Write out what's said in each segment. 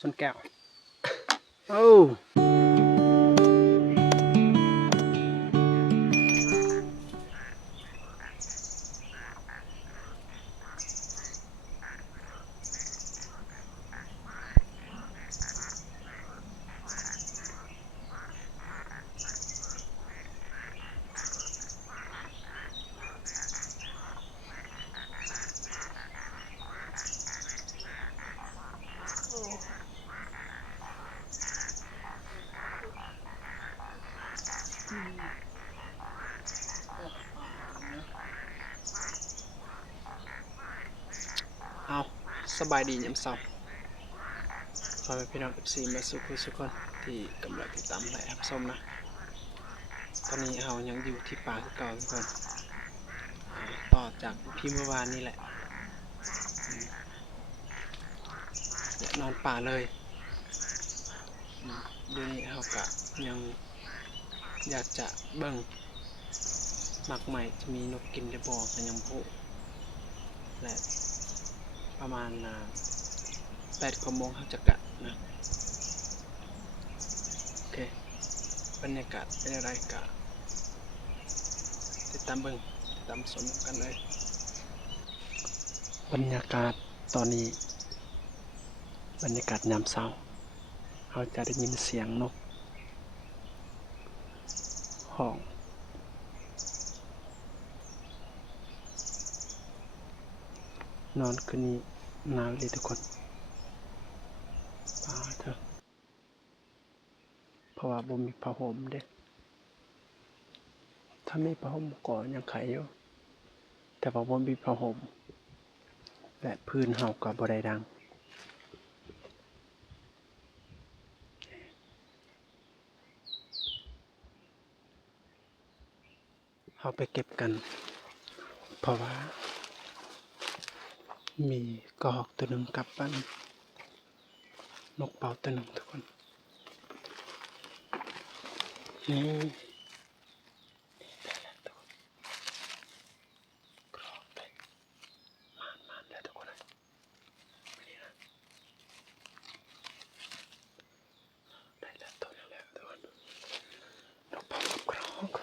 ชนแก้วโอ้เอาสบายดียามเช้าขอให้พี่น้อง FC มาสุขทุกคนที่กำลังติดตามและรับชมนะตอนนี้เรายังอยู่ที่ป่าคือเก่าทุกคนต่อจากพี่เมื่อวานนี่แหละและนอนป่าเลยเดี๋ยวนี้เราก็ยังอยากจะเบิ่งหมักใหม่จะมีนกกินได้บ่กันยังบ่และประมาณ8 กว่าโมงเขาจะกะนะโอเคบรรยากาศเป็นอะไรกะติดตามเบิ่งติดตามชมกันเลยบรรยากาศตอนนี้บรรยากาศยามเช้าเราจะได้ยินเสียงนกห้องนอนคืนนี้หนาวเลยทุกคนเถอะเพราะว่าบ่มีผ้าห่มเด้ถ้ามีผ้าห่มก็ยังไขอยู่แต่ว่าบ่มีผ้าห่มและพื้นเฮาก็บ่ได้ดังเฮาไปเก็บกันเพราะว่ามีกระรอกตัวหนึ่งกับนกเป่าตัวหนึ่งทุกคนนี่ได้แล้วทุกคนกระรอกได้มานแล้วทุกคนนะไม่ดีนะได้แล้วตัวนึงแล้วทุกคนนกเป่ากับกระรอก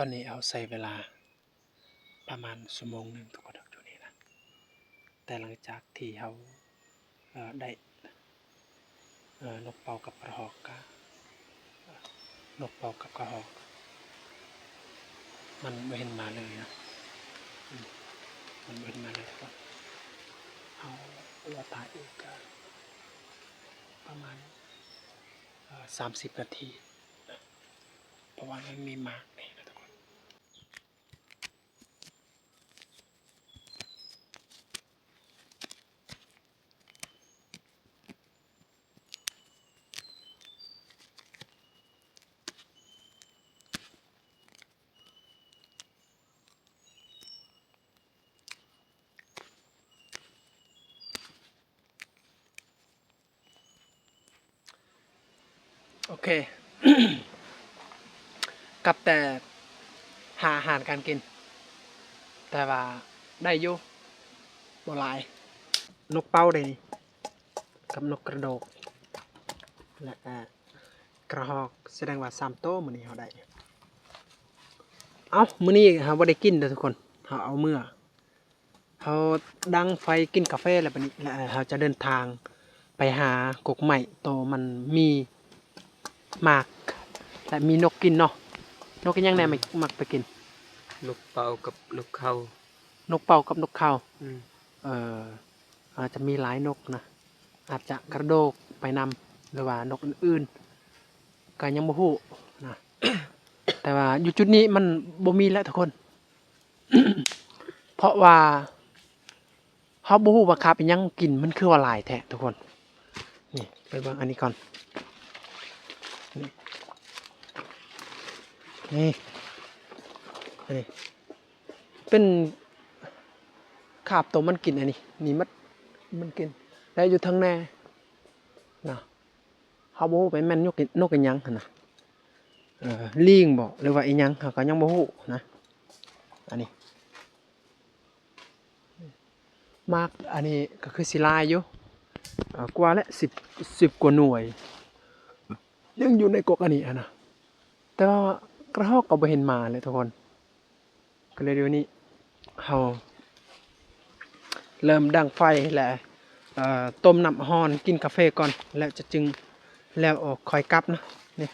ตอนนี้เอาใส่เวลาประมาณ1 ชั่วโมงทุกคนอยู่นี่นะแต่หลังจากที่เขาได้นกเป่ากับกระรอกนกเป่ากับกระรอกมันไม่เห็นมาเลยนะมันไม่เห็นมาเลยครับเอาว่าตายอีกประมาณ30 นาทีนะเพราะว่ามันมีหมากนี่นะทุกคนโอเค กับแต่หาอาหารการกินแต่ว่าได้อยู่บ่หลายนกเป้าได้นี่กับนกกระโดกและกระหอกแสดงว่า3 โต้มื้อนี้เฮาได้มื้อนี้เฮาบ่ได้กินเด้อทุกคนเฮาเอามื้อเฮาดังไฟกินกาแฟแล้วบัดนี้แล้วเฮาจะเดินทางไปหากกไม้โตมันมีหมากและมีนกกินเนาะนกกินยังแน่มักไปกินนกเป่ากับนกเขานกเป่ากับนกเขาอาจจะมีหลายนกนะอาจจะกระโดกไปนำหรือว่านกอื่นๆก็ยังบ่ฮู้นะ แต่ว่าอยู่จุดนี้มันบ่มีแล้วทุกคน เพราะว่าเฮาบ่ฮู้ว่าคาเป็นหยังกินมันคือว่าหลายแท้ทุกคนนี่ ไปเบิ่งอันนี้ก่อนนี่นี่อันนี้เป็นขาบตัวมันกินอันนี้นี่มันกินแล้วอยู่ทางแน่นะเขาบ่ฮู้ไปแม่นนกอีหยังหั่นน่ะลิงบ่หรือว่าอีหยังเขาก็ยังบ่ฮู้นะอันนี้มากอันนี้ก็คือสิหลายอยู่กว่าและ10กว่าหน่วยยังอยู่ในกกอันนี้นะแต่ว่ากระรอกก็บ่เห็นมาเลยทุกคนก็เลยเดี๋ยวนี้เฮาเริ่มดังไฟและต้มน้ำร้อนกินกาแฟก่อนแล้วจะจึงแล้วออกคอยกลับนะนี่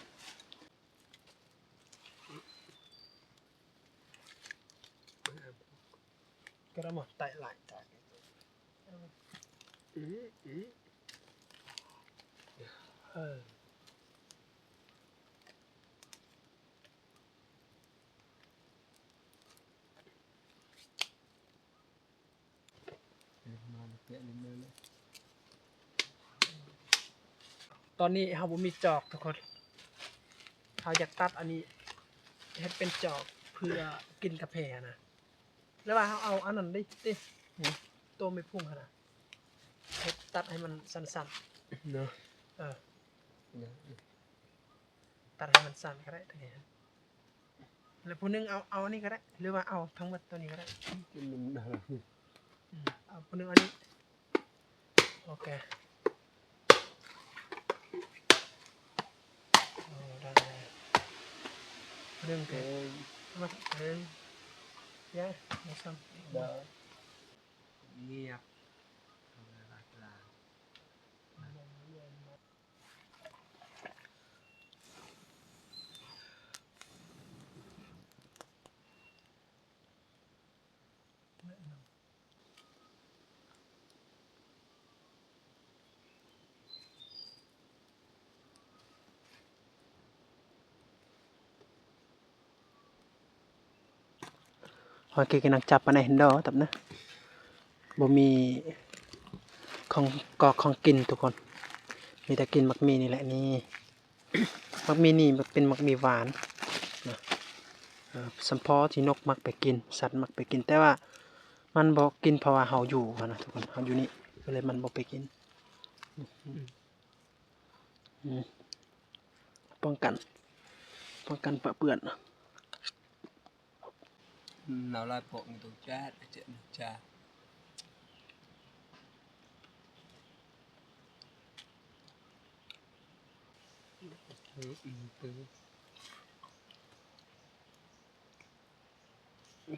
ก็ได้หมดไต่หลายไต่ตอนนี้เราบ่มีจอกทุกคนเราอยากตัดอันนี้เฮ็ดเป็นจอกเพื่อกินกาแฟนะแล้วว่าเราเอาอันนั้นได้ตินี่ตัวไม่พุ่งขนาดเฮ็ดตัดให้มันสั้นๆเนาะตัดให้มันสั้นก็ได้ทีนี้แล้วผู้นึงเอาอันนี้ก็ได้หรือว่าเอาทั้งหมดตัวนี้ก็ได้เอาผู้นึงอันนี้โอเคได้ผู้นึงก็มาเดินย้ายมาซ้ำเงียบโอเคกินนักจับปานไหนเห็นดอกตับนะบ่มีของกอกของกินทุกคนมีแต่กินมักมีนี่แหละนี่ มักมีนี่มันเป็นมักมีหวานนะสัมพอที่นกมักไปกินสัตว์มักไปกินแต่ว่ามันบ่กินเพราะว่าเฮาอยู่นะทุกคนเฮาอยู่นี่ก็เลยมันบ่ไปกินป้องกันปะเปื้อน nào lại bộ người tôi chết chuyện cha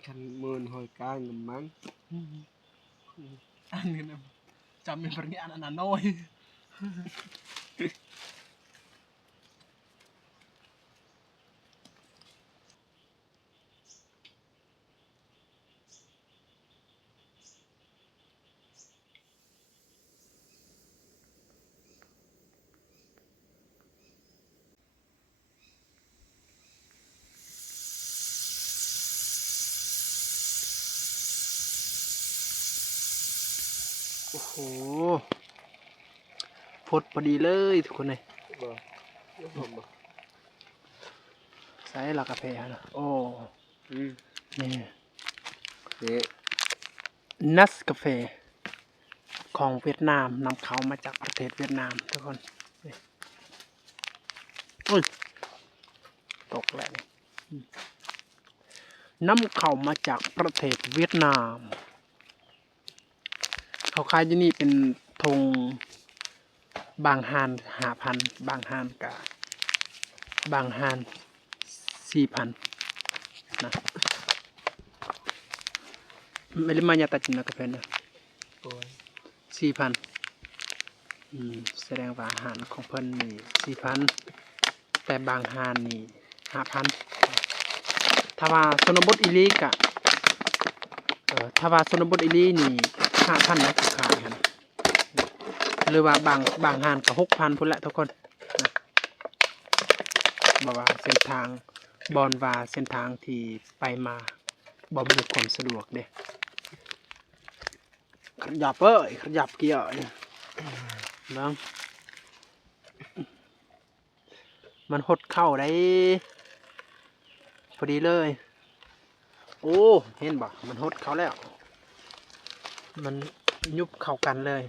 khăn mơn hồi ca ngầm mắngอันนี้นะจำเป็นปริญญาอันนั้นน้อย โอ้โหพดพอดีเลยทุกคนเลยใส่หลักกาแฟนะโอ้นี่นัสกาแฟของเวียดนามนำเข้ามาจากประเทศเวียดนามทุกคนนี่อุ้ยตกแล้วนี่นำเข้ามาจากประเทศเวียดนามเขาขายที่นี่เป็นธงบางฮาน5,000บางฮานกับบางฮาน4,000นะไม่ได้มาญาติจินนะกาแฟนะ4,000แสดงว่าอาหารของเพิ่นนี่4,000แต่บางฮานนี่5,000ถ้าว่าชนบทอีลีกะถ้าว่าชนบทอีลีนี่5,000นะขายกันหรือว่าบางฮานก็6,000พุ่นแหละทุกคนนะบอกว่าเส้นทางบอนว่าเส้นทางที่ไปมาบ่มีความสะดวกเด้ขยับเกียร์น้อง มันหดเข้าได้พอดีเลย โอ้เห็นบ่มันหดเข้าแล้ว มันยุบเข้ากันเลย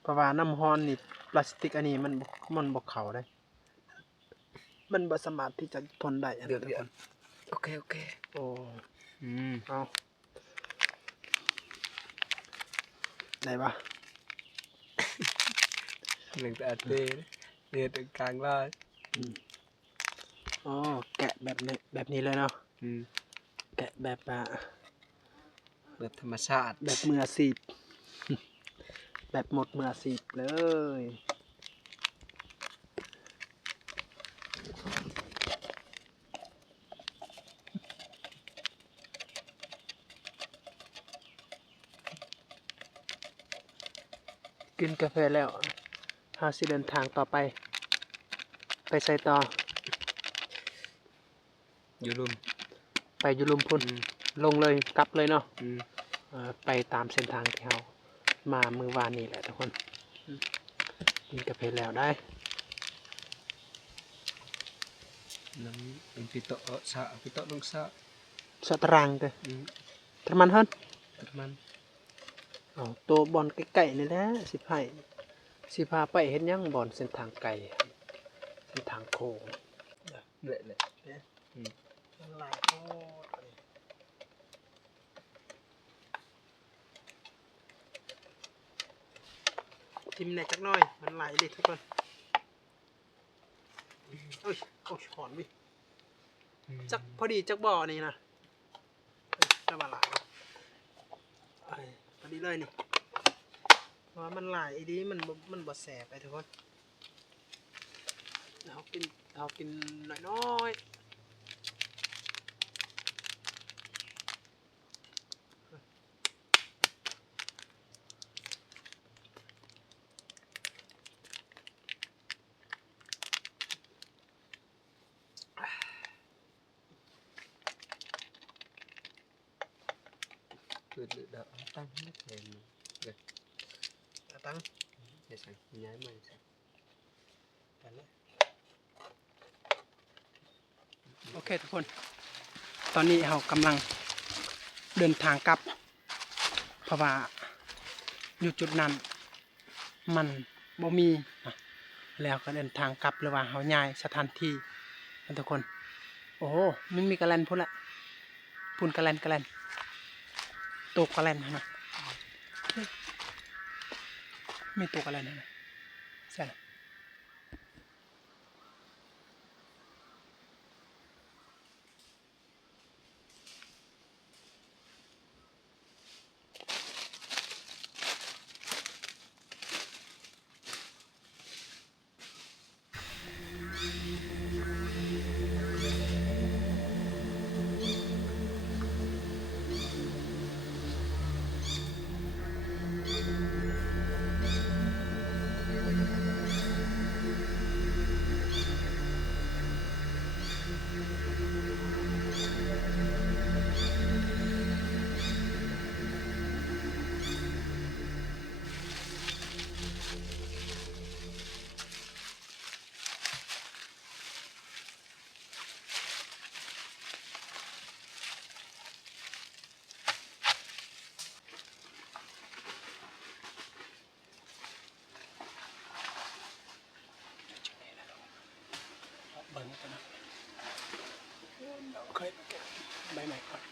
เพราะว่าน้ำฮ้อนนี่พลาสติกอันนี้มันบ่เข้าได้ มันบ่สามารถที่จะทนได้อะทุกคน โอเคโอเค โอ้ เอาได้ปะ หนึ่งแต่เต้เนี่ยตรงกลางล่าง อ๋อแกะแบบนี้เลยเนาะ แกะแบบแบบธรรมชาติ แบบมืออาชีพ แบบหมดมืออาชีพเลย กินกาแฟแล้วเฮาสิเดินทางต่อไป ไปใส่ต่อ อยู่รุม ไปอยุลุมพุ่น ลงเลยกลับเลยเนาะ อืม ไปตามเส้นทางที่เรามามือวานนี่แหละทุกคนกินกาแฟแล้วได้ น้ำเป็นพิโตะสะพิโตะลงสะ สตรังเด้อทำมันเฮิรน ตัดมัน เอาตัวบอลไก่ๆนี่แหละสิพาไปเห็นยังบอลเส้นทางไก่เส้นทางโค้ง เนี่ยแหละ มันหลายโคตรทิมแหนจักหน่อยมันไหลดิทุกคนโอ้ยโอ้ยหอนวิจักพอดีจักบ่อนี่นะจะมาหลายพอดีเลยนี่ว่ามันไหลดีมันบ่แสบไปทุกคนเรากินน้อยๆเกิดเดือดตั้งให้แทนเลย ตั้ง เดี๋ยวสั่งย้ายใหม่สั่ง กันเลยโอเคทุกคน ตอนนี้เรากำลังเดินทางกลับ เพราะว่าอยู่จุดนั้นมันบ่มีนะแล้วก็เดินทางกลับหรือว่าเขาย้ายสถานที่นะทุกคน โอ้โหมันมีกระแลนพุ่นละพุ่นกระแลนตัวกระแลนนะมีตัวกระแลนนะใช่ละเบิ้งกันนะเคยเก็บใบใหม่ก่อน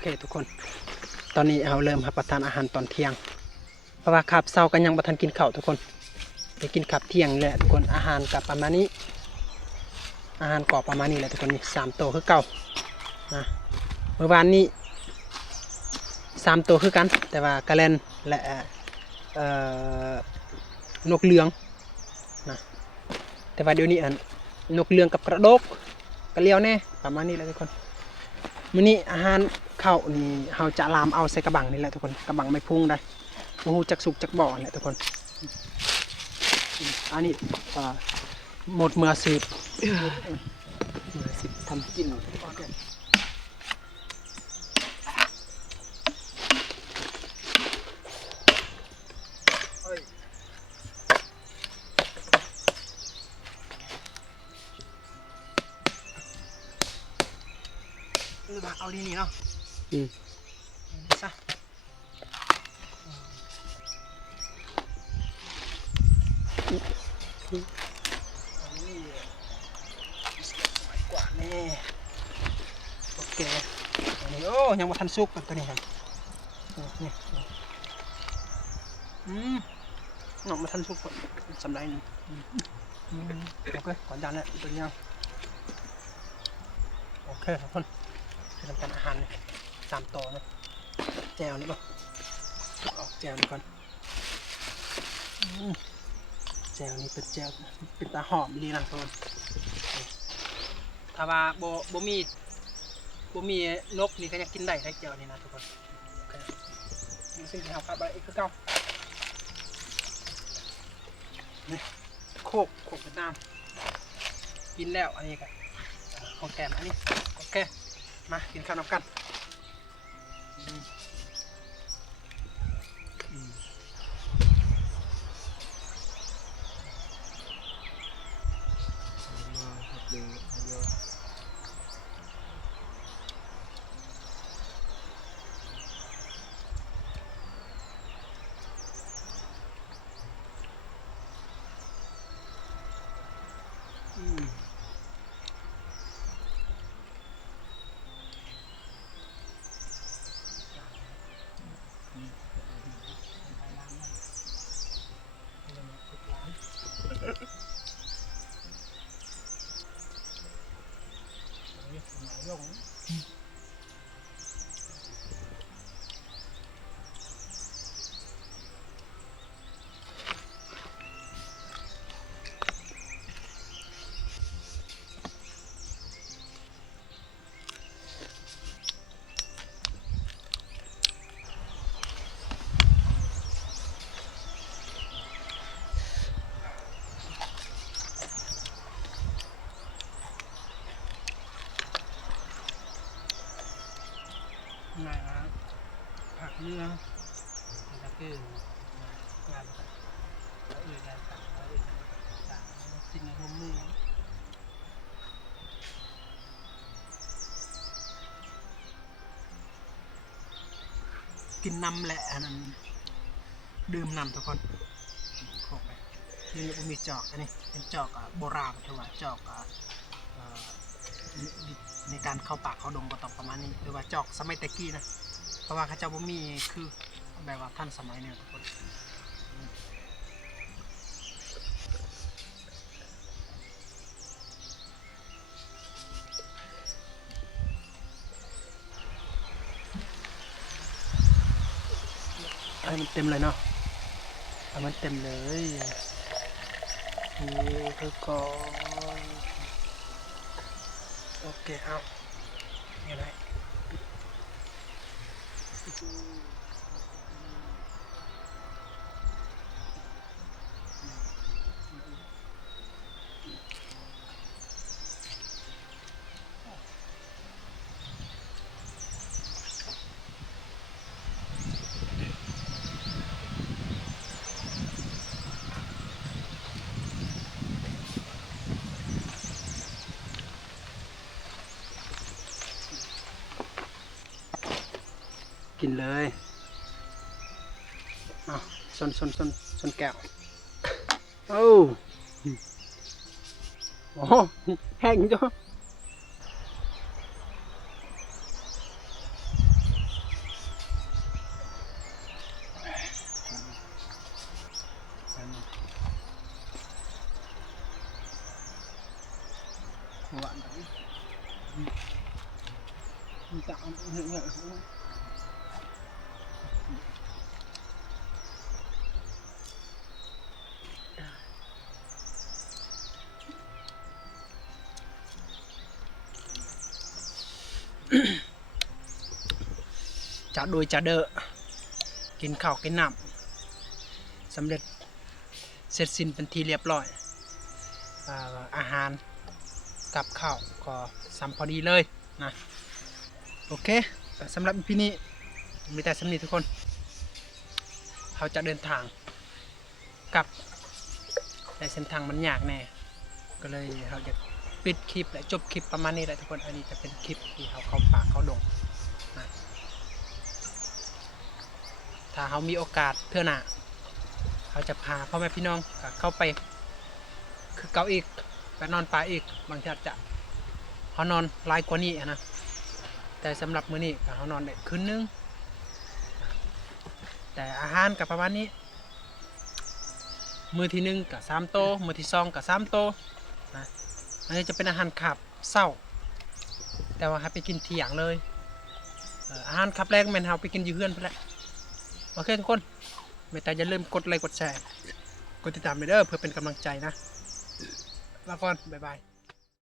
เคทุกคนตอนนี้เราเริ่มรับประทานอาหารตอนเที่ยงเพราะว่าขับเช้ากันยังบ่ทันกินข้าวทุกคนไปกินขับเที่ยงแหละทุกคนอาหารกับประมาณนี้อาหารกรอบประมาณนี้แหละทุกคนนี่3ตัวคือเก่านะเมื่อวานนี้3ตัวคือกันแต่ว่ากระแลนและนกเหลืองนะแต่ว่าเดี๋ยวนี้นกเหลืองกับกระโดกกระเลียวแน่ประมาณนี้แหละทุกคนมื้อนี้อาหารข้าวนี่เราจะลามเอาใส่กระบังนี่แหละทุกคนกระบังไม่พุ่งได้โอ้โหจักสุกจักบ่อแหละทุกคนอันนี้หมดเมื่อสืบทำกินเอาดีนี่เนาะซะกว่านี่โอเคอันนี้โอ้ยังมาทันสุกกันตัวนี้ครับนี่น้องมาทันสุกสำไรนี่โอเคก่อนจานเนี่ยตัวนี้โอเคทุกคนจะทำการอาหาร3ต่อนะแจวนี่ป่ะออกแจวนี่ก่อนแจวนี่เป็นแจวเป็นตาหอมดีนะทุกคนถ้าว่าบ่มีนกนี่ก็จะกินได้แจวนี่นะทุกคนนี่สิ่งที่เราขับไปอีกคือเก่านี่โคกเป็นน้ำกินแล้วอันนี้กันของแกมอันนี้โอเคมากินข้าวน้ำกันง่ายนะผักเนื้อแล้วก็งานแล้วอื่นงานต่างแล้วอื่นต่างกินในร่มมือกินน้ำแหละนั่นดื่มน้ำทุกคนโขกไปนี่มันมีจอกอันนี้เป็นจอกโบราณถือว่าจอกในการเข้าปากเข้าดงก็ต้องประมาณนี้หรือว่าจอกสมัยตะกี้นะเพราะว่าข้าเจ้าบ่มีคือแบบว่าท่านสมัยเนี่ยทุกคนให้มันเต็มเลยเนาะให้มันเต็มเลยนี่คือก่อนโอเคเอาอย่างไรกินเลยชนแก้วโอ้โหแห้งจ้ะ สว่างแบบนี้มันจะเอาเนี่ยจะโดยจะเดอกินข้าวกินน้ำสำเร็จเสร็จสิ้นเป็นทีเรียบร้อยอาหารกับข้าวก็ซ้ำพอดีเลยนะโอเคสำหรับพี่นี้มีแต่สำนีทุกคนเขาจะเดินทางกลับแต่เส้นทางมันยากแน่ก็เลยเขาจะปิดคลิปและจบคลิปประมาณนี้แหละทุกคนอันนี้จะเป็นคลิปที่เขาเข้าป่าเข้าดงนะถ้าเขามีโอกาสเท่าน่ะเขาจะพาพ่อแม่พี่น้องเข้าไปคือเกาอีกไปนอนป่าอีกบางทีจะเขานอนหลายกว่านี้นะแต่สำหรับมื้อนี้เขานอนได้คืนนึงแต่อาหารกับประมาณนี้มื้อที่1กับ3โตมื้อที่2กับ3โตนะอันนี้จะเป็นอาหารขับเศร้าแต่ว่าให้ไปกินเที่ยงเลยอาหารขับแรกแม่นเฮาไปกินอยู่เฮือนไปแล้วโอเคทุกคนไม่แต่อย่าลืมกดไลค์กดแชร์กดติดตามไปเด้อเพื่อเป็นกำลังใจนะลาก่อนบ๊ายบาย